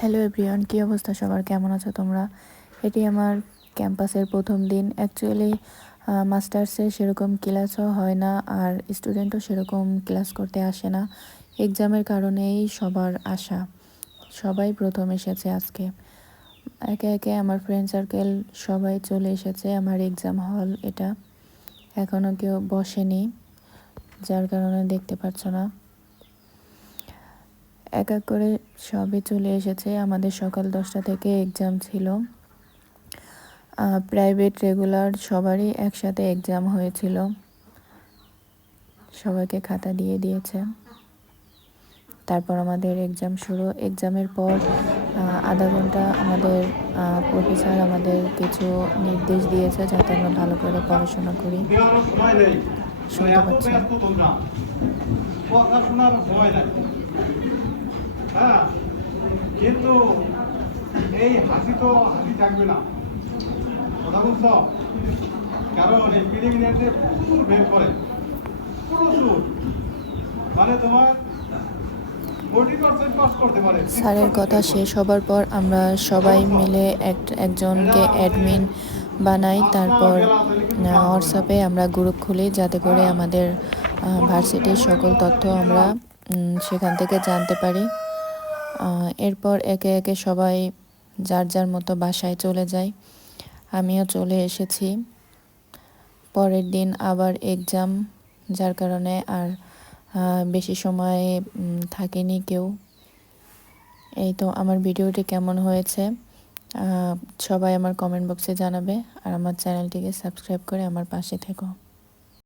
Hello everyone, কী অবস্থা সবার? কেমন আছো তোমরা? এটি আমার ক্যাম্পাসের প্রথম দিন। অ্যাকচুয়ালি মাস্টার্সে সেরকম ক্লাসও হয় না, আর স্টুডেন্টও সেরকম ক্লাস করতে আসে না। এক্সামের কারণেই সবার আসা, সবাই প্রথম এসেছে আজকে। একে একে আমার ফ্রেন্ড সার্কেল সবাই চলে এসেছে। আমার এক্সাম হল এটা, এখনও কেউ বসেনি, যার কারণে দেখতে পাচ্ছ না। এক এক করে সবই চলে এসেছে। আমাদের সকাল 10টা থেকে এক্সাম ছিল। প্রাইভেট রেগুলার সবারই একসাথে এক্সাম হয়েছিল, সবাইকে খাতা দিয়ে দিয়েছে। তারপর আমাদের এক্সাম শুরু। এক্সামের পর আধা ঘন্টা আমাদের প্রফেসর আমাদের কিছু নির্দেশ দিয়েছে যাতে আমরা ভালো করে পড়াশোনা করি। শুনতে পাচ্ছি। হ্যাঁ, কিন্তু এই হাসি তো হাসি থাকবে না, কথা বুঝছ? কারণ এই প্রিলিমিনারিতে প্রচুর বের করে, প্রচুর, মানে তোমার 40% পাস করতে পারে। স্যারের কথা শেষ হবার পর আমরা সবাই মিলে একজনকে অ্যাডমিন বানাই। তারপর হোয়াটসঅ্যাপে আমরা গ্রুপ খুলি যাতে করে আমাদের ভার্সিটির সকল তথ্য আমরা সেখান থেকে জানতে পারি। এরপর একে একে সবাই যার যার মতো বাসায় চলে যায়। আমিও চলে এসেছি। পরের দিন আবার এক্সাম, যার কারণে আর বেশি সময় থাকেনি কেউ। এই তো আমার ভিডিওটি কেমন হয়েছে সবাই আমার কমেন্ট বক্সে জানাবে, আর আমার চ্যানেলটিকে সাবস্ক্রাইব করে আমার পাশে থেকো।